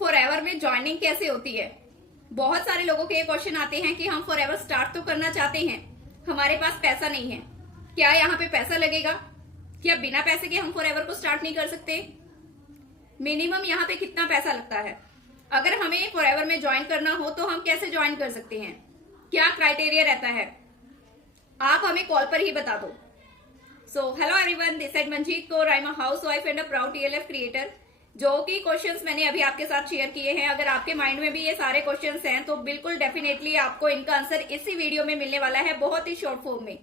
Forever में joining कैसे होती है। बहुत सारे लोगों के ये क्वेश्चन आते हैं कि हम फॉरएवर स्टार्ट तो करना चाहते हैं, हमारे पास पैसा नहीं है, क्या यहाँ पे पैसा लगेगा, क्या बिना पैसे के हम फॉरएवर को स्टार्ट नहीं कर सकते, मिनिमम यहाँ पे कितना पैसा लगता है, अगर हमें फॉरएवर में ज्वाइन करना हो तो हम कैसे ज्वाइन कर सकते हैं, क्या क्राइटेरिया रहता है, आप हमें कॉल पर ही बता दो। So hello everyone, this is Manjeet Kaur, I am a housewife and a proud TLF creator. जो कि क्वेश्चंस मैंने अभी आपके साथ शेयर किए हैं, अगर आपके माइंड में भी ये सारे क्वेश्चंस हैं तो बिल्कुल डेफिनेटली आपको इनका आंसर इसी वीडियो में मिलने वाला है, बहुत ही शॉर्ट फॉर्म में।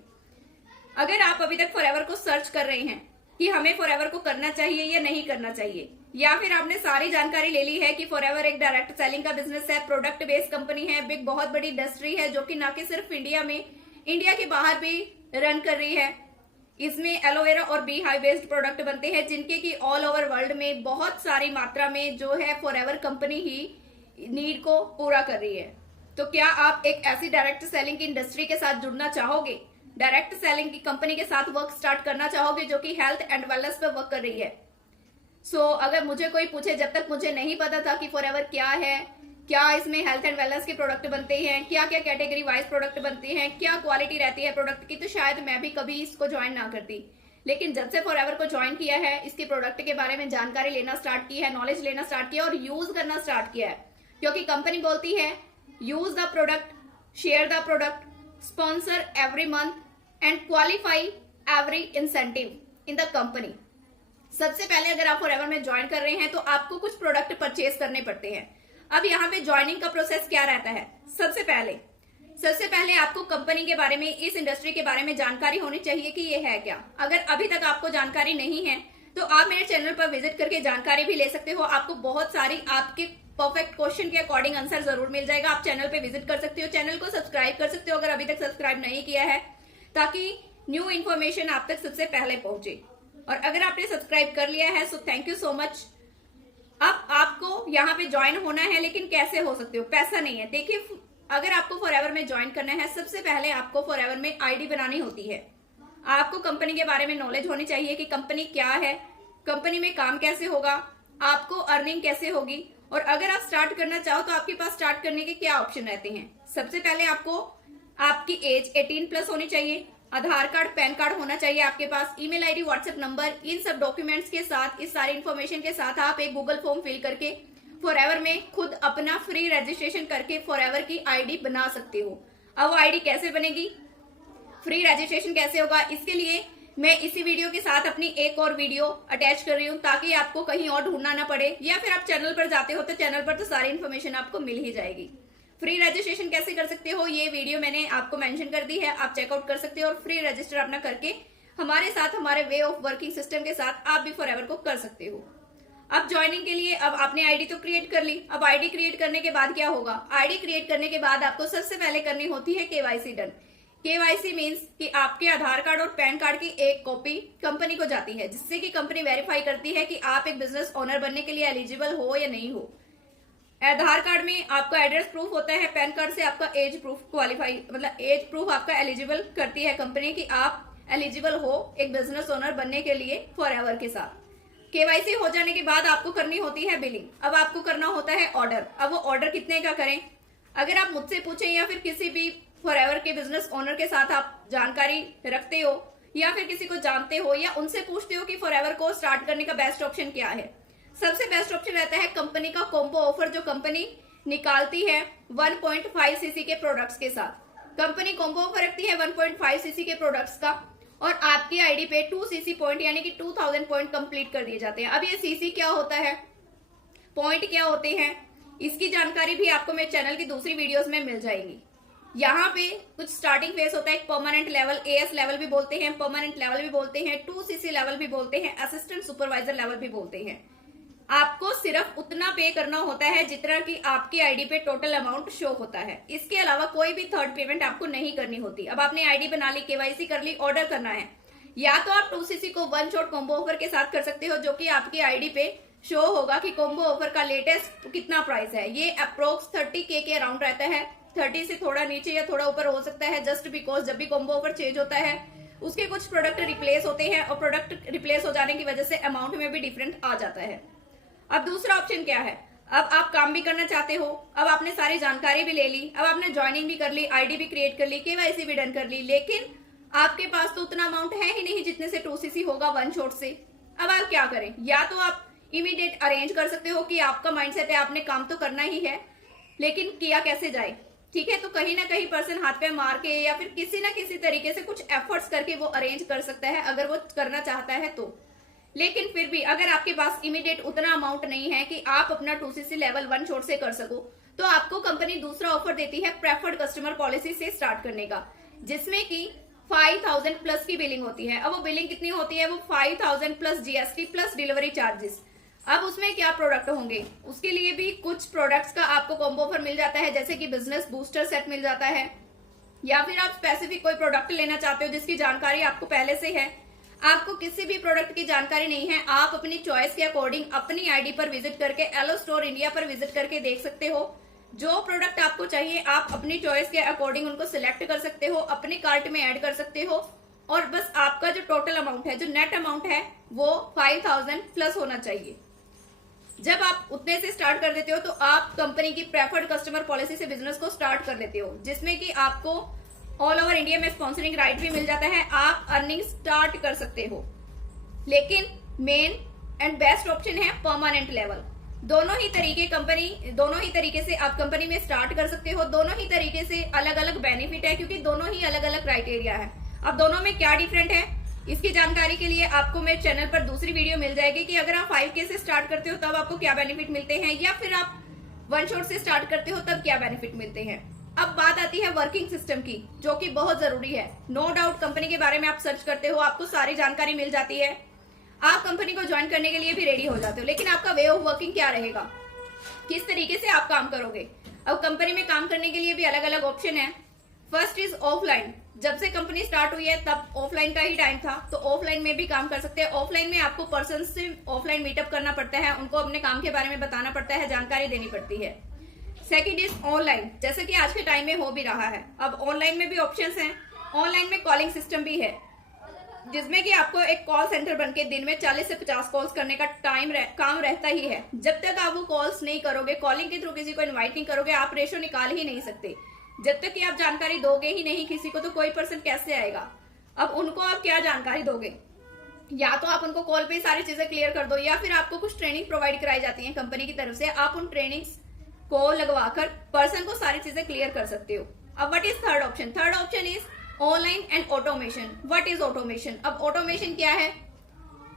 अगर आप अभी तक फॉरएवर को सर्च कर रहे हैं कि हमें फॉरएवर को करना चाहिए या नहीं करना चाहिए, या फिर आपने सारी जानकारी ले ली है कि फॉरएवर एक डायरेक्ट सेलिंग का बिजनेस है, प्रोडक्ट बेस्ड कंपनी है, बिग बहुत बड़ी इंडस्ट्री है जो कि ना कि सिर्फ इंडिया में, इंडिया के बाहर भी रन कर रही है। इसमें एलोवेरा और बी हाई बेस्ड प्रोडक्ट बनते हैं जिनके की ऑल ओवर वर्ल्ड में बहुत सारी मात्रा में जो है फॉरएवर कंपनी ही नीड को पूरा कर रही है। तो क्या आप एक ऐसी डायरेक्ट सेलिंग की इंडस्ट्री के साथ जुड़ना चाहोगे, डायरेक्ट सेलिंग की कंपनी के साथ वर्क स्टार्ट करना चाहोगे जो कि हेल्थ एंड वेलनेस पे वर्क कर रही है। अगर मुझे कोई पूछे, जब तक मुझे नहीं पता था कि फॉरएवर क्या है, क्या इसमें हेल्थ एंड वेलनेस के प्रोडक्ट बनते हैं, क्या क्या कैटेगरी वाइज प्रोडक्ट बनते हैं, क्या क्वालिटी रहती है प्रोडक्ट की, तो शायद मैं भी कभी इसको ज्वाइन ना करती। लेकिन जब से फॉरएवर को ज्वाइन किया है, इसके प्रोडक्ट के बारे में जानकारी लेना स्टार्ट की है, नॉलेज लेना स्टार्ट किया और यूज करना स्टार्ट किया है, क्योंकि कंपनी बोलती है use the product, share the product, sponsor every month and qualify every incentive in the company. सबसे पहले अगर आप फॉरएवर में ज्वाइन कर रहे हैं तो आपको कुछ प्रोडक्ट परचेज करने पड़ते हैं। अब यहाँ पे ज्वाइनिंग का प्रोसेस क्या रहता है, सबसे पहले आपको कंपनी के बारे में, इस इंडस्ट्री के बारे में जानकारी होनी चाहिए कि ये है क्या। अगर अभी तक आपको जानकारी नहीं है तो आप मेरे चैनल पर विजिट करके जानकारी भी ले सकते हो, आपको बहुत सारी आपके परफेक्ट क्वेश्चन के अकॉर्डिंग आंसर जरूर मिल जाएगा। आप चैनल पे विजिट कर सकते हो, चैनल को सब्सक्राइब कर सकते हो अगर अभी तक सब्सक्राइब नहीं किया है, ताकि न्यू इन्फॉर्मेशन आप तक सबसे पहले पहुंचे। और अगर आपने सब्सक्राइब कर लिया है so thank you so much. अब आपको यहाँ पे ज्वाइन होना है, लेकिन कैसे हो सकते हो, पैसा नहीं है। देखिए, अगर आपको फॉरएवर में ज्वाइन करना है, सबसे पहले आपको फॉरएवर में आईडी बनानी होती है। आपको कंपनी के बारे में नॉलेज होनी चाहिए कि कंपनी क्या है, कंपनी में काम कैसे होगा, आपको अर्निंग कैसे होगी, और अगर आप स्टार्ट करना चाहो तो आपके पास स्टार्ट करने के क्या ऑप्शन रहते हैं। सबसे पहले आपको आपकी एज 18+ होनी चाहिए, आधार कार्ड, पैन कार्ड होना चाहिए आपके पास, ईमेल आईडी, व्हाट्सएप नंबर, इन सब डॉक्यूमेंट्स के साथ, इस सारी इन्फॉर्मेशन के साथ आप एक गूगल फॉर्म फिल करके फॉरएवर में खुद अपना फ्री रजिस्ट्रेशन करके फॉरएवर की आईडी बना सकते हो। अब वो आईडी कैसे बनेगी, फ्री रजिस्ट्रेशन कैसे होगा, इसके लिए मैं इसी वीडियो के साथ अपनी एक और वीडियो अटैच कर रही हूँ, ताकि आपको कहीं और ढूंढना ना पड़े, या फिर आप चैनल पर जाते हो तो चैनल पर तो सारी इन्फॉर्मेशन आपको मिल ही जाएगी। फ्री रजिस्ट्रेशन कैसे कर सकते हो ये वीडियो मैंने आपको मेंशन कर दी है, आप चेकआउट कर सकते हो और फ्री रजिस्टर अपना करके हमारे साथ, हमारे वे ऑफ वर्किंग सिस्टम के साथ आप भी फॉरएवर को कर सकते हो। अब ज्वाइनिंग के लिए, अब आपने आईडी तो क्रिएट कर ली, अब आईडी क्रिएट करने के बाद क्या होगा, आईडी क्रिएट करने के बाद आपको सबसे पहले करनी होती है केवाईसी डन। केवाईसी मीन्स कि आपके आधार कार्ड और पैन कार्ड की एक कॉपी कंपनी को जाती है, जिससे कि कंपनी वेरीफाई करती है कि आप एक बिजनेस ओनर बनने के लिए एलिजिबल हो या नहीं हो। आधार कार्ड में आपका एड्रेस प्रूफ होता है, पैन कार्ड से आपका एज प्रूफ क्वालिफाई, मतलब एज प्रूफ आपका एलिजिबल करती है कंपनी कि आप एलिजिबल हो एक बिजनेस ओनर बनने के लिए फॉरएवर के साथ। केवाईसी हो जाने के बाद आपको करनी होती है बिलिंग। अब आपको करना होता है ऑर्डर। अब वो ऑर्डर कितने का करें, अगर आप मुझसे पूछें या फिर किसी भी फॉरएवर के बिजनेस ओनर के साथ आप जानकारी रखते हो या फिर किसी को जानते हो या उनसे पूछते हो कि फॉरएवर को स्टार्ट करने का बेस्ट ऑप्शन क्या है, सबसे बेस्ट ऑप्शन रहता है कंपनी का कॉम्बो ऑफर, जो कंपनी निकालती है 1.5 सीसी के प्रोडक्ट्स के साथ। कंपनी कॉम्बो ऑफर रखती है 1.5 सीसी के प्रोडक्ट्स का, और आपकी आईडी पे 2 सीसी पॉइंट यानी कि 2000 पॉइंट कंप्लीट कर दिए जाते हैं। अब ये सीसी क्या होता है, पॉइंट क्या होते हैं, इसकी जानकारी भी आपको मेरे चैनल की दूसरी वीडियोस में मिल जाएगी। यहाँ पे कुछ स्टार्टिंग फेस होता है, परमानेंट लेवल, एएस लेवल भी बोलते हैं, परमानेंट लेवल भी बोलते हैं, 2 सीसी लेवल भी बोलते हैं, असिस्टेंट सुपरवाइजर लेवल भी बोलते हैं। आपको सिर्फ उतना पे करना होता है जितना कि आपकी आईडी पे टोटल अमाउंट शो होता है, इसके अलावा कोई भी थर्ड पेमेंट आपको नहीं करनी होती। अब आपने आईडी बना ली, केवाईसी कर ली, ऑर्डर करना है, या तो आप 2 सीसी को 1 शॉट कॉम्बो ऑफर के साथ कर सकते हो, जो कि आपकी आईडी पे शो होगा कि कॉम्बो ऑफर का लेटेस्ट कितना प्राइस है। ये अप्रोक्स 30K के अराउंड रहता है, 30 से थोड़ा नीचे या थोड़ा ऊपर हो सकता है, जस्ट बिकॉज जब भी कॉम्बो ऑफर चेंज होता है उसके कुछ प्रोडक्ट रिप्लेस होते हैं और प्रोडक्ट रिप्लेस हो जाने की वजह से अमाउंट में भी डिफरेंट आ जाता है। अब दूसरा ऑप्शन क्या है, अब आप काम भी करना चाहते हो, अब आपने सारी जानकारी भी ले ली, अब आपने ज्वाइनिंग भी कर ली, आईडी भी क्रिएट कर ली, केवाईसी भी डन कर ली, लेकिन आपके पास तो उतना अमाउंट है ही नहीं जितने से 2cc होगा वन शॉट से। अब आप क्या करें? या तो आप इमीडिएट अरेंज कर सकते हो कि आपका माइंडसेट है आपने काम तो करना ही है, लेकिन किया कैसे जाए, ठीक है? तो कहीं ना कहीं पर्सन हाथ पे मार के या फिर किसी ना किसी तरीके से कुछ एफर्ट्स करके वो अरेंज कर सकता है अगर वो करना चाहता है तो। लेकिन फिर भी अगर आपके पास इमीडिएट उतना अमाउंट नहीं है कि आप अपना 2cc लेवल वन शॉट से कर सको, तो आपको कंपनी दूसरा ऑफर देती है प्रेफर्ड कस्टमर पॉलिसी से स्टार्ट करने का, जिसमें कि 5000 प्लस की बिलिंग होती है। अब वो बिलिंग कितनी होती है? वो 5000 plus GST plus delivery charges. अब उसमें क्या प्रोडक्ट होंगे? उसके लिए भी कुछ प्रोडक्ट्स का आपको कॉम्बो ऑफर मिल जाता है, जैसे कि बिजनेस बूस्टर सेट मिल जाता है, या फिर आप स्पेसिफिक कोई प्रोडक्ट लेना चाहते हो जिसकी जानकारी आपको पहले से है, आपको किसी भी प्रोडक्ट की जानकारी नहीं है, आप अपनी चॉइस के अकॉर्डिंग अपनी आईडी पर विजिट करके एलो स्टोर इंडिया पर विजिट करके देख सकते हो। जो प्रोडक्ट आपको चाहिए आप अपनी चॉइस के अकॉर्डिंग उनको सिलेक्ट कर सकते हो, अपने कार्ट में ऐड कर सकते हो, और बस आपका जो टोटल अमाउंट है, जो नेट अमाउंट है, वो 5000 प्लस होना चाहिए। जब आप उतने से स्टार्ट कर देते हो तो आप कंपनी की प्रेफर्ड कस्टमर पॉलिसी से बिजनेस को स्टार्ट कर देते हो, जिसमें कि आपको ऑल ओवर इंडिया में स्पॉन्सरिंग राइट भी मिल जाता है, आप अर्निंग स्टार्ट कर सकते हो। लेकिन मेन एंड बेस्ट ऑप्शन है परमानेंट लेवल। दोनों ही तरीके से आप कंपनी में स्टार्ट कर सकते हो। दोनों ही तरीके से अलग अलग बेनिफिट है, क्योंकि दोनों ही अलग अलग क्राइटेरिया है। अब दोनों में क्या डिफरेंट है, इसकी जानकारी के लिए आपको मेरे चैनल पर दूसरी वीडियो मिल जाएगी कि अगर आप 5K से स्टार्ट करते हो तब आपको क्या बेनिफिट मिलते हैं, या फिर आप वन शॉट से स्टार्ट करते हो तब क्या बेनिफिट मिलते हैं। अब बात आती है वर्किंग सिस्टम की, जो कि बहुत जरूरी है। नो डाउट कंपनी के बारे में आप सर्च करते हो, आपको सारी जानकारी मिल जाती है, आप कंपनी को ज्वाइन करने के लिए भी रेडी हो जाते हो, लेकिन आपका वे ऑफ वर्किंग क्या रहेगा, किस तरीके से आप काम करोगे। अब कंपनी में काम करने के लिए भी अलग अलग ऑप्शन है। First is offline. जब से कंपनी स्टार्ट हुई है तब ऑफलाइन का ही टाइम था, तो ऑफलाइन में भी काम कर सकते हैं। ऑफलाइन में आपको पर्सन से ऑफलाइन मीटअप करना पड़ता है, उनको अपने काम के बारे में बताना पड़ता है, जानकारी देनी पड़ती है। सेकंड इज ऑनलाइन, जैसे कि आज के टाइम में हो भी रहा है। अब ऑनलाइन में भी ऑप्शंस हैं। ऑनलाइन में कॉलिंग सिस्टम भी है, जिसमें कि आपको एक कॉल सेंटर बनके दिन में 40 से 50 कॉल्स करने का काम रहता ही है। जब तक आप वो कॉल्स नहीं करोगे, कॉलिंग के थ्रू किसी को इन्वाइट नहीं करोगे, आप रेशो निकाल ही नहीं सकते। जब तक कि आप जानकारी दोगे ही नहीं किसी को, तो कोई पर्सन कैसे आएगा। अब उनको आप क्या जानकारी दोगे? या तो आप उनको कॉल पे सारी चीजें क्लियर कर दो, या फिर आपको कुछ ट्रेनिंग प्रोवाइड कराई जाती है कंपनी की तरफ से, आप उन ट्रेनिंग्स को लगवाकर पर्सन को सारी चीजें क्लियर कर सकते हो। अब what is third option? Third option is online and automation. What is automation? अब ऑटोमेशन क्या है,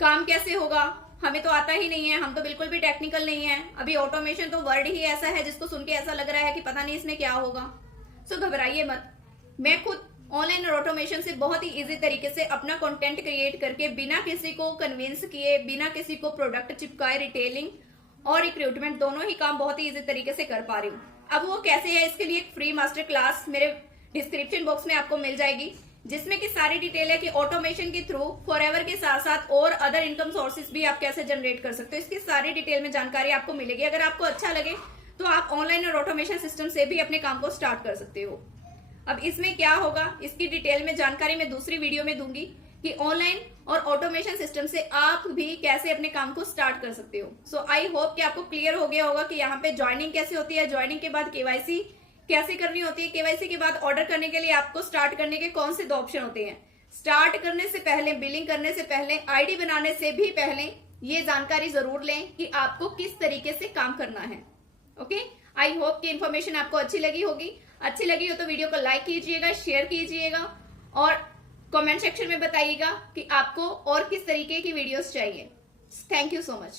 काम कैसे होगा, हमें तो आता ही नहीं है, हम तो बिल्कुल भी टेक्निकल नहीं है। अभी ऑटोमेशन तो वर्ड ही ऐसा है जिसको सुन के ऐसा लग रहा है कि पता नहीं इसमें क्या होगा। सो घबराइए मत, मैं खुद ऑनलाइन और ऑटोमेशन से बहुत ही इजी तरीके से अपना कंटेंट क्रिएट करके बिना किसी को कन्विंस किए, बिना किसी को प्रोडक्ट चिपकाए, रिटेलिंग और रिक्रूटमेंट दोनों ही काम बहुत ही इजी तरीके से कर पा रही हूँ। अब वो कैसे है, इसके लिए एक फ्री मास्टर क्लास मेरे डिस्क्रिप्शन बॉक्स में आपको मिल जाएगी, जिसमें कि सारी डिटेल है कि ऑटोमेशन के थ्रू फॉरएवर के साथ साथ और अदर इनकम सोर्सेज भी आप कैसे जनरेट कर सकते हो। इसकी सारी डिटेल में जानकारी आपको मिलेगी। अगर आपको अच्छा लगे तो आप ऑनलाइन और ऑटोमेशन सिस्टम से भी अपने काम को स्टार्ट कर सकते हो। अब इसमें क्या होगा, इसकी डिटेल में जानकारी मैं दूसरी वीडियो में दूंगी कि ऑनलाइन और ऑटोमेशन सिस्टम से आप भी कैसे अपने काम को स्टार्ट कर सकते हो। सो आई होप कि आपको क्लियर हो गया होगा कि यहाँ पे ज्वाइनिंग कैसे होती है, ज्वाइनिंग के बाद केवाईसी कैसे करनी होती है, केवाईसी के बाद ऑर्डर करने के लिए आपको स्टार्ट करने के कौन से 2 ऑप्शन होते हैं। स्टार्ट करने से पहले, बिलिंग करने से पहले, आईडी बनाने से भी पहले ये जानकारी जरूर लें कि आपको किस तरीके से काम करना है। ओके, आई होप कि इन्फॉर्मेशन आपको अच्छी लगी होगी। अच्छी लगी हो तो वीडियो को लाइक कीजिएगा, शेयर कीजिएगा और कमेंट सेक्शन में बताइएगा कि आपको और किस तरीके की वीडियोस चाहिए। Thank you so much.